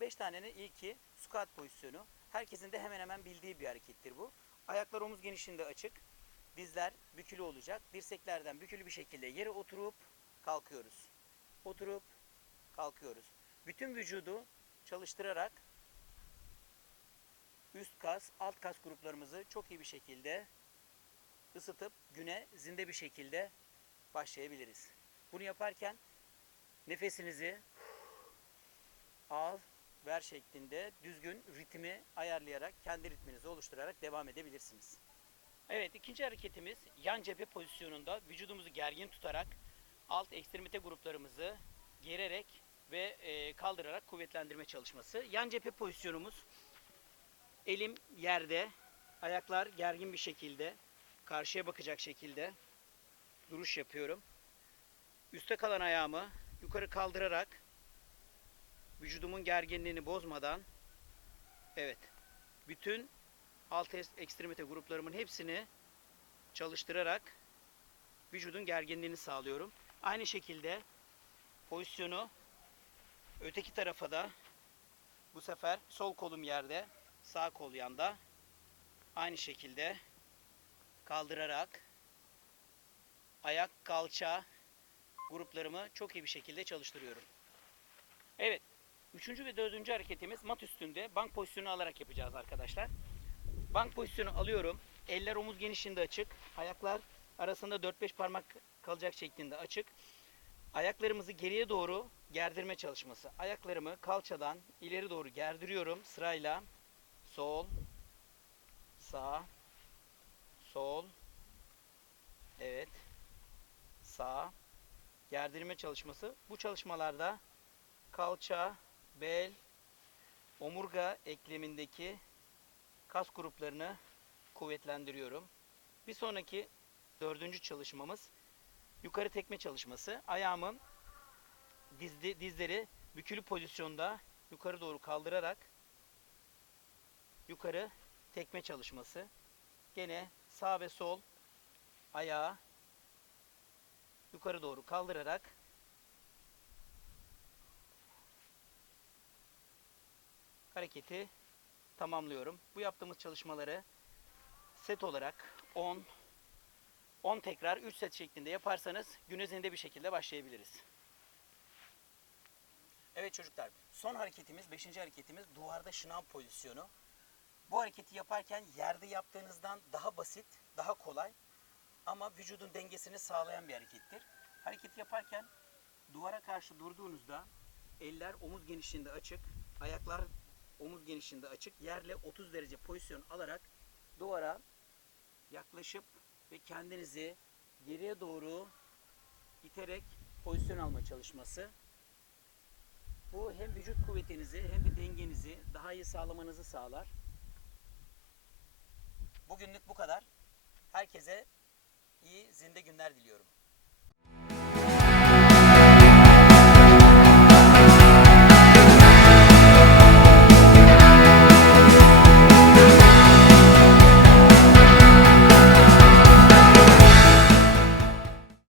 beş tanenin ilki squat pozisyonu. Herkesin de hemen hemen bildiği bir harekettir bu. Ayaklar omuz genişliğinde açık. Dizler bükülü olacak. Dirseklerden bükülü bir şekilde yere oturup kalkıyoruz. Oturup kalkıyoruz. Bütün vücudu çalıştırarak üst kas, alt kas gruplarımızı çok iyi bir şekilde ısıtıp güne zinde bir şekilde başlayabiliriz. Bunu yaparken nefesinizi al, ver şeklinde düzgün ritmi ayarlayarak, kendi ritminizi oluşturarak devam edebilirsiniz. Evet, ikinci hareketimiz yan cephe pozisyonunda vücudumuzu gergin tutarak alt ekstremite gruplarımızı gererek ve e, kaldırarak kuvvetlendirme çalışması. Yan cephe pozisyonumuz elim yerde, ayaklar gergin bir şekilde karşıya bakacak şekilde duruş yapıyorum. Üste kalan ayağımı yukarı kaldırarak vücudumun gerginliğini bozmadan evet bütün alt ekstremite gruplarımın hepsini çalıştırarak vücudun gerginliğini sağlıyorum. Aynı şekilde pozisyonu öteki tarafa da bu sefer sol kolum yerde, sağ kol yanda aynı şekilde kaldırarak ayak, kalça gruplarımı çok iyi bir şekilde çalıştırıyorum. Üçüncü ve dördüncü hareketimiz mat üstünde bank pozisyonu alarak yapacağız arkadaşlar. Bank pozisyonu alıyorum. Eller omuz genişliğinde açık. Ayaklar arasında 4-5 parmak kalacak şeklinde açık. Ayaklarımızı geriye doğru gerdirme çalışması. Ayaklarımı kalçadan ileri doğru gerdiriyorum sırayla. Sol, sağ, sol, evet, sağ, gerdirme çalışması. Bu çalışmalarda kalça, bel, omurga eklemindeki kas gruplarını kuvvetlendiriyorum. Bir sonraki dördüncü çalışmamız yukarı tekme çalışması. Ayağımın dizdi, dizleri bükülü pozisyonda yukarı doğru kaldırarak yukarı tekme çalışması. Gene sağ ve sol ayağı yukarı doğru kaldırarak hareketi tamamlıyorum. Bu yaptığımız çalışmaları set olarak 10 10 tekrar 3 set şeklinde yaparsanız gün üzerinde bir şekilde başlayabiliriz. Evet çocuklar, son hareketimiz, 5. hareketimiz duvarda şınav pozisyonu. Bu hareketi yaparken yerde yaptığınızdan daha basit, daha kolay ama vücudun dengesini sağlayan bir harekettir. Hareketi yaparken duvara karşı durduğunuzda eller omuz genişliğinde açık, ayaklar omuz genişliğinde açık, yerle 30 derece pozisyon alarak duvara yaklaşıp ve kendinizi geriye doğru iterek pozisyon alma çalışması. Bu hem vücut kuvvetinizi hem de dengenizi daha iyi sağlamanızı sağlar. Bugünlük bu kadar. Herkese iyi zinde günler diliyorum.